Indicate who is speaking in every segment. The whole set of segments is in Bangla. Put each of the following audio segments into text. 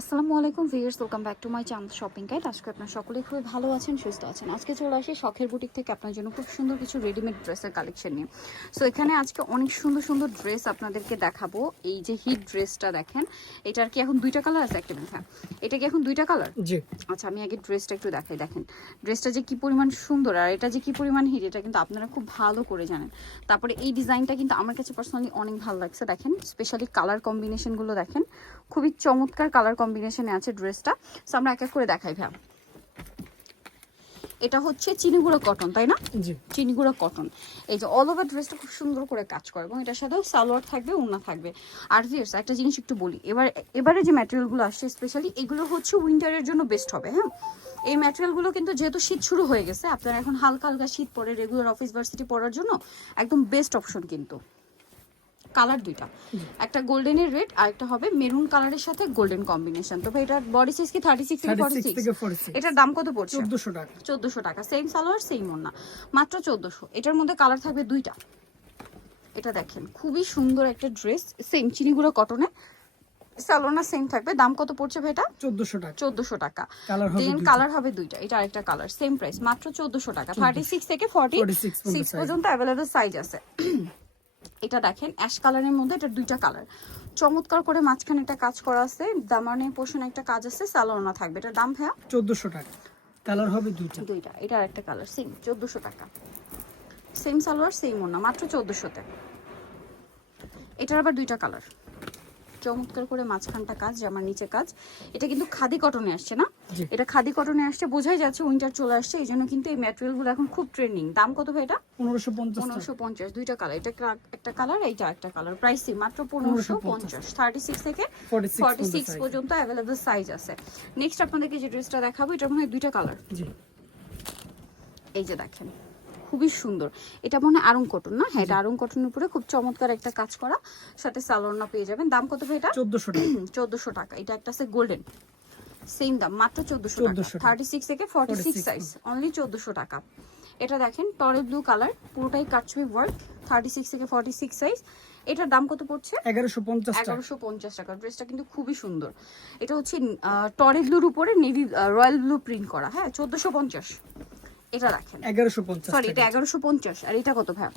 Speaker 1: আসসালামু আলাইকুম viewers welcome back to my Chand shopping guide. আজকে আপনার সকলে খুবই ভালো আছেন সুস্থ আছেন। আজকে চলে আসি শখের বুটিক থেকে আপনার জন্য খুব সুন্দর কিছু রেডিমেড ড্রেসের কালেকশন নিয়ে। সো এখানে আজকে অনেক সুন্দর সুন্দর ড্রেস আপনাদেরকে দেখাবো। এই যে হিট ড্রেসটা দেখেন এটার কি এখন দুইটা কালার আছে একটা হ্যাঁ এটা কি এখন দুইটা কালার
Speaker 2: জি।
Speaker 1: আচ্ছা আমি আগে ড্রেসটা একটু দেখাই দেখেন। ড্রেসটা যে কি পরিমাণ সুন্দর আর এটা যে কি পরিমাণ হিট এটা কিন্তু আপনারা খুব ভালো করে জানেন। তারপরে এই ডিজাইনটা কিন্তু আমার কাছে পার্সোনালি অনেক ভালো লাগছে দেখেন। স্পেশালি কালার কম্বিনেশনগুলো দেখেন। খুবই চমৎকার কালার কম্বিনেশনে আছে ড্রেসটা সো আমরা এক এক করে দেখাই ভ্যাম এটা হচ্ছে চিনিগুঁড়ো কটন তাই না?
Speaker 2: জি।
Speaker 1: চিনিগুঁড়ো কটন এই যে অল ওভার ড্রেসটা খুব সুন্দর করে কাজ করে এবং এটার সাথেও সালোয়ার থাকবে উন্না থাকবে। আর ভিয়ার্স একটা জিনিস একটু বলি। এবার এবারে যে ম্যাটেরিয়ালগুলো আসছে স্পেশালি এগুলো হচ্ছে উইন্টারের জন্য বেস্ট হবে হ্যাঁ? এই ম্যাটেরিয়ালগুলো কিন্তু যেহেতু শীত শুরু হয়ে গেছে আপনারা এখন হালকা হালকা শীত পরে রেগুলার অফিস ভার্সিটি পড়ার জন্য একদম বেস্ট অপশন কিন্তু। কালার দুইটা। একটা গোল্ডেনের রেড আর একটা হবে মেরুন কালারের সাথে গোল্ডেন কম্বিনেশন তো ভাই এটার বডি সাইজ কি? থার্টি সিক্স থেকে ফর্টি
Speaker 2: 36
Speaker 1: সিক্স
Speaker 2: থেকে 46
Speaker 1: এটার দাম কত পড়ছে?
Speaker 2: 1400 টাকা।
Speaker 1: চোদ্দোশো টাকা। সেম সালোয়ার সেম ওড়না। মাত্র চোদ্দোশো। এটার মধ্যে কালার থাকবে দুইটা। এটা দেখেন খুবই সুন্দর একটা ড্রেস সেম চিনিগুলো কটনে সালোনা সেম থাকবে। দাম কত পড়ছে ভাই এটা?
Speaker 2: 1400 টাকা।
Speaker 1: চোদ্দোশো টাকা।
Speaker 2: কালার
Speaker 1: দেন কালার হবে দুইটা। এটা আরেকটা কালার সেম প্রাইস মাত্র চোদ্দোশো টাকা। থার্টি সিক্স থেকে ফর্টি
Speaker 2: 46 পর্যন্ত
Speaker 1: সিক্স পর্যন্ত অ্যাভেলেবল সাইজ আছে। এটা দেখেন অ্যাশ কালারের মধ্যে এটা দুইটা কালার চমৎকার করে মাঝখানে একটা কাজ করা আছে দামানে পোষণ একটা কাজ আছে সালোনা থাকবে। এটার দাম ভাইয়া?
Speaker 2: 1400 টাকা। কালার হবে দুইটা।
Speaker 1: দুইটা এটা আর একটা কালার সেম চোদ্দোশো টাকা। সেম সালোয়ার সেম ওনা মাত্র চোদ্দোশোতে। এটার আবার দুইটা কালার চমৎকার করে মাঝখানটা কাজ জামার নিচে কাজ। এটা কিন্তু খাদি কটনে আসছে না? এটা খাদি কটনে আসছে বোঝাই যাচ্ছে উইন্টার চলে আসছে এই জন্য কিন্তু এই ম্যাটেরিয়ালগুলো এখন খুব ট্রেন্ডিং দাম কত ভাই এটা?
Speaker 2: 1550 টাকা
Speaker 1: পনেরোশো পঞ্চাশ দুইটা কালার এটা একটা কালার এইটা একটা কালার প্রাইস মাত্র পনেরোশো পঞ্চাশ। থার্টি সিক্স থেকে
Speaker 2: 46
Speaker 1: ফর্টি সিক্স
Speaker 2: size।
Speaker 1: পর্যন্ত অ্যাভেলেবল সাইজ আছে। নেক্সট আপনাদেরকে যে ড্রেসটা দেখাবো এটার মধ্যে দুইটা কালার
Speaker 2: জি।
Speaker 1: এই যে দেখেন খুবই সুন্দর। এটা মনে হয় আরং কটন না? হ্যাঁ এটা আরং কটনের উপরে খুব চমৎকার একটা কাজ করা। সাথে সালোয়ারনা পেয়ে যাবেন। দাম কত ভাই এটা?
Speaker 2: 1400 টাকা।
Speaker 1: চোদ্দশো টাকা। এটা একটা আছে গোল্ডেন সেম দাম মাত্র চোদ্দশো থার্টি সিক্স থেকে ফর্টি সিক্স সাইজ অনলি চোদ্দশো টাকা। এটা দেখেন টরে ব্লু কালার পুরোটাই কাটছবি ওয়ার্ক থার্টি সিক্স থেকে ফর্টি সিক্স সাইজ এটার দাম কত পড়ছে?
Speaker 2: 1150 টাকা।
Speaker 1: এগারোশো পঞ্চাশ টাকা। ড্রেসটা কিন্তু খুবই সুন্দর। এটা হচ্ছে টরে ব্লুর উপরে নেভি রয়্যাল ব্লু প্রিন্ট করা। হ্যাঁ চোদ্দশো পঞ্চাশ। এটা দেখেন।
Speaker 2: 1150
Speaker 1: সরি এটা এগারোশো পঞ্চাশ। আর এটা কত ভাই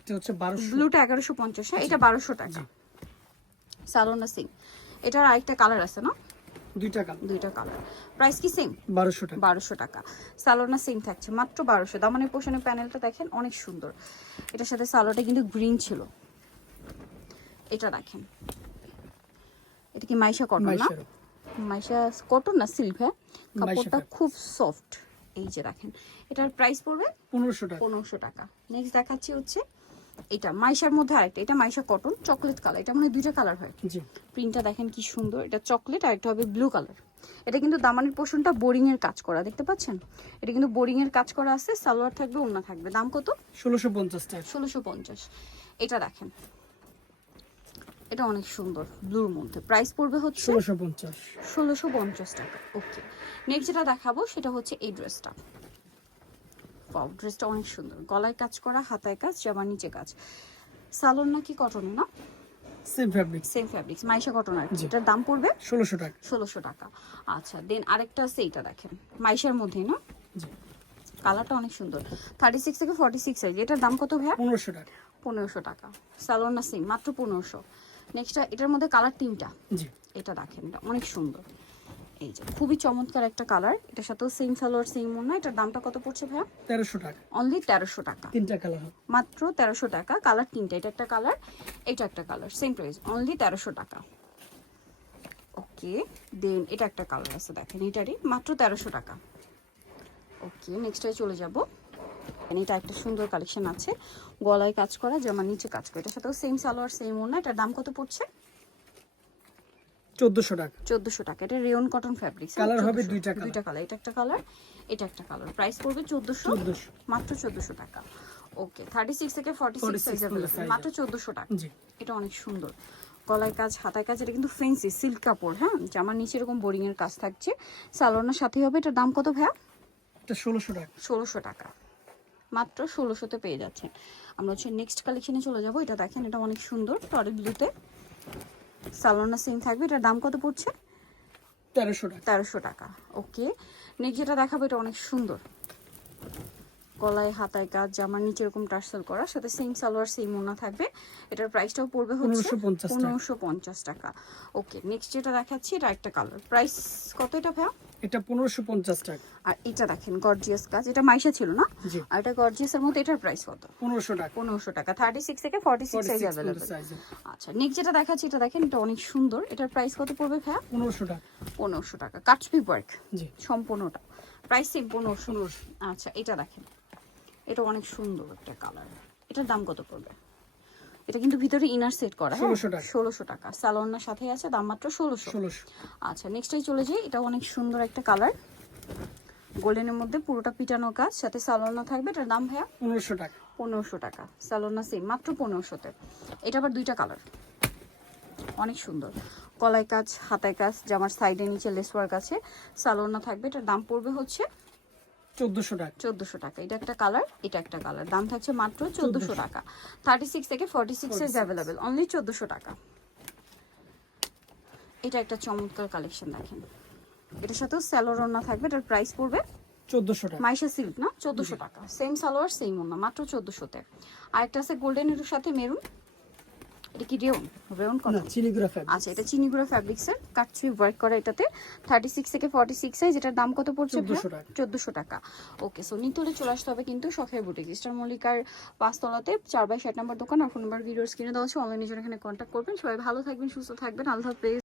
Speaker 2: এটা হচ্ছে 1200
Speaker 1: ব্লুটা এগারোশো পঞ্চাশ। হ্যাঁ এটা বারোশো টাকা। সালোনা সিং এটার আরেকটা কালার আছে না?
Speaker 2: দুইটা কালার।
Speaker 1: দুইটা কালার। প্রাইস কি সেম
Speaker 2: 1200 টাকা।
Speaker 1: বারোশো টাকা। সালোনা সেম থাকছে মাত্র বারোশো। দামানের পোষণের প্যানেলটা দেখেন অনেক সুন্দর। এটার সাথে সালোটা কিন্তু গ্রিন ছিল। এটা দেখেন। এটা কি মাইশা কটন না? মাইশা কটন না সিল্ক হ্যাঁ? কাপড়টা খুব সফট এই যে দেখেন। এটার প্রাইস পড়বে
Speaker 2: 1500 টাকা।
Speaker 1: পনেরোশো টাকা। নেক্সট দেখাচ্ছি হচ্ছে এটা মাইশার মধ্যে আরেকটা এটা মাইশা কটন চকলেট কালার এটা মানে দুইটা কালার হয়।
Speaker 2: জি।
Speaker 1: প্রিন্টটা দেখেন কি সুন্দর এটা চকলেট আর একটা হবে ব্লু কালার এটা কিন্তু দামানের পোর্শনটা বোরিং এর কাজ করা দেখতে পাচ্ছেন? এটা কিন্তু বোরিং এর কাজ করা আছে সালোয়ার থাকবে ওন্না থাকবে। দাম কত?
Speaker 2: 1650 টাকা।
Speaker 1: ষোলোশো পঞ্চাশ। এটা দেখেন। এটা অনেক সুন্দর ব্লুর মধ্যে। প্রাইস পড়বে হচ্ছে
Speaker 2: 1650
Speaker 1: ষোলোশো পঞ্চাশ টাকা। ওকে নেক্সট যেটা দেখাবো সেটা হচ্ছে এই ড্রেসটা পাও ড্রেসটা অনেক সুন্দর। গলায় কাজ করা হাতায় কাজ জামার নিচে কাজ। সালোন নাকি কটনে না?
Speaker 2: Same fabric
Speaker 1: same fabrics Maisha cotton আর। এটার দাম পড়বে?
Speaker 2: 1600 টাকা।
Speaker 1: ষোলোশো টাকা। আচ্ছা দেন আরেকটা আছে এইটা দেখেন। মাইশার মধ্যেই না?
Speaker 2: জি।
Speaker 1: কালারটা অনেক সুন্দর। থার্টি সিক্স থেকে ফর্টি সিক্স সাইজ এটার দাম কত ভাইয়া?
Speaker 2: 1500 টাকা।
Speaker 1: পনেরোশো টাকা। সালোন না সেম মাত্র পনেরোশো। নেক্সট এটার মধ্যে কালার তিনটা।
Speaker 2: জি।
Speaker 1: এটা দেখেন এটা অনেক সুন্দর। এই যে খুবই চমৎকার একটা কালার এটার সাথেও সেম সালোয়ার সেম না এটার দামটা কত পড়ছে ভাইয়া?
Speaker 2: 1300 টাকা।
Speaker 1: অনলি তেরোশো টাকা।
Speaker 2: তিনটা কালার
Speaker 1: মাত্র তেরোশো টাকা। কালার তিনটা এটা একটা কালার এটা একটা কালার সেম প্রাইস অনলি তেরোশো টাকা। ওকে দেন এটা একটা কালার আছে দেখেন এটারই মাত্র তেরোশো টাকা। ওকে নেক্সটে চলে যাব। এটা একটা সুন্দর কালেকশন আছে। গলায় কাজ করা জামার নিচে কাজ করা। এটার সাথেও সেম সালোয়ার সেম ওনা এটার দাম কত পড়ছে?
Speaker 2: 1400 টাকা।
Speaker 1: চোদ্দশো টাকা। এটা রেয়ন কটন ফ্যাব্রিক
Speaker 2: Colour হবে দুইটা colour।
Speaker 1: দুইটা কালার এটা একটা কালার এটা একটা কালার প্রাইস পড়বে চোদ্দশো।
Speaker 2: 1400
Speaker 1: মাত্র চোদ্দশো টাকা। ওকে থার্টি সিক্স থেকে ফর্টি সিক্স
Speaker 2: 46
Speaker 1: সাইজ
Speaker 2: size
Speaker 1: মাত্র চোদ্দশো টাকা।
Speaker 2: জি।
Speaker 1: এটা অনেক সুন্দর। গলায় কাজ হাতায় কাজ এটা কিন্তু ফেন্সি সিল্ক কাপড় হ্যাঁ? জামার নিচে এরকম বোরিং এর কাজ থাকছে। সালোয়ারের সাথে হবে এটার দাম কত ভাইয়া?
Speaker 2: এটা 1600 টাকা।
Speaker 1: ষোলোশো টাকা। মাত্র ষোলোশোতে পেয়ে যাচ্ছেন। আমরা হচ্ছে নেক্সট কালেকশনে চলে যাব। এটা দেখেন এটা অনেক সুন্দর টরে ব্লুতে সালোনা সিং থাকবে। এটার দাম কত পড়ছে?
Speaker 2: তেরোশো টাকা।
Speaker 1: তেরোশো টাকা। ওকে। নেক্সট যেটা দেখাবো এটা অনেক সুন্দর। গলায় হাতায় কাজ জামার নিচে এরকম টার্সেল করা সাথে সেম সালোয়ার সেম ওনা থাকবে। এটার প্রাইসটাও পড়বে হচ্ছে পনেরোশো পঞ্চাশ টাকা। ওকে নেক্সট যেটা দেখাচ্ছি এটা একটা কালার প্রাইস কত এটা ভাইয়া?
Speaker 2: এটা পনেরোশো পঞ্চাশ টাকা।
Speaker 1: আর এটা দেখেন গর্জিয়াস কাজ। এটা মাইশা ছিল না? আর এটা গর্জিয়াসের মধ্যে এটার প্রাইস কত?
Speaker 2: পনেরোশো টাকা।
Speaker 1: পনেরোশো টাকা। থার্টি সিক্স থেকে ফর্টি সিক্স সাইজ অ্যাভেলেবেল আচ্ছা নেক্সট যেটা দেখাচ্ছি এটা দেখেন এটা অনেক সুন্দর। এটার প্রাইস কত পড়বে ভাইয়া?
Speaker 2: পনেরোশো টাকা।
Speaker 1: পনেরোশো টাকা। কাটছবি ওয়ার্ক
Speaker 2: জি।
Speaker 1: সম্পূর্ণটা। প্রাইস সেম পনেরোশো। আচ্ছা এটা দেখেন। এটা অনেক সুন্দর একটা কালার এটার দাম কত পড়বে? এটা কিন্তু ভিতরে ইনার সেট করা হ্যাঁ? ষোলোশো টাকা। সালোয়ার সাথে আছে দাম মাত্র ষোলোশো। আচ্ছা নেক্সটটাই চলে যাই। এটা অনেক সুন্দর একটা কালার গোল্ডেনের মধ্যে পুরোটা পিটানো কাজ সাথে সালোয়ার থাকবে। এটার দাম ভাইয়া?
Speaker 2: পনেরোশো টাকা।
Speaker 1: পনেরোশো টাকা। সালোনা সেম মাত্র পনেরোশোতে। এটা আবার দুইটা কালার অনেক সুন্দর। কলাই কাজ হাতায় কাজ জামার সাইডে নিচে লেস ওয়ার্ক আছে। সালোনা থাকবে এটার দাম পড়বে হচ্ছে
Speaker 2: চোদ্দোশো টাকা।
Speaker 1: চোদ্দোশো টাকা। এটা একটা কালার এটা একটা কালার দাম থাকছে মাত্র চোদ্দোশো। টাকা। থার্টি সিক্স থেকে ফর্টি সিক্স এর অনলি চোদ্দোশো টাকা। এটা একটা চমৎকার কালেকশন দেখেন। এটার সাথেও স্যালোর ওনা থাকবে এটার প্রাইস পড়বে
Speaker 2: চোদ্দোশো টাকা।
Speaker 1: মাইশা সিল্ক না? চোদ্দোশো টাকা। সেম সালোয়ার সেম ওনা মাত্র চোদ্দোশোতে। আরেকটা আছে গোল্ডেনের সাথে মেরুন এটা কি রেউন রেউন কত?
Speaker 2: চিনি গুঁড়া ফ্যাব্রিক
Speaker 1: আচ্ছা এটা চিনি চিনিগুড়া ফ্যাব্রিক্সের কাটছুই ওয়ার্ক করা এটাতে। থার্টি সিক্স থেকে ফর্টি সিক্স সাইজ এটার দাম কত পড়ছে
Speaker 2: 1400 টাকা।
Speaker 1: চোদ্দোশো টাকা। ওকে সো নিতে হলে চলে আসতে হবে কিন্তু শখের বুটিক স্টার মল্লিকার পাঁচতলাতে চার বাই ষাট নম্বর দোকান। আর ফোন নাম্বার ভিডিওর স্ক্রিনে দেওয়া আছে। অনলাইনে জন্য এখানে কন্ট্যাক্ট করবেন সবাই ভালো থাকবেন সুস্থ থাকবেন। আল্লাহ হাফেজ।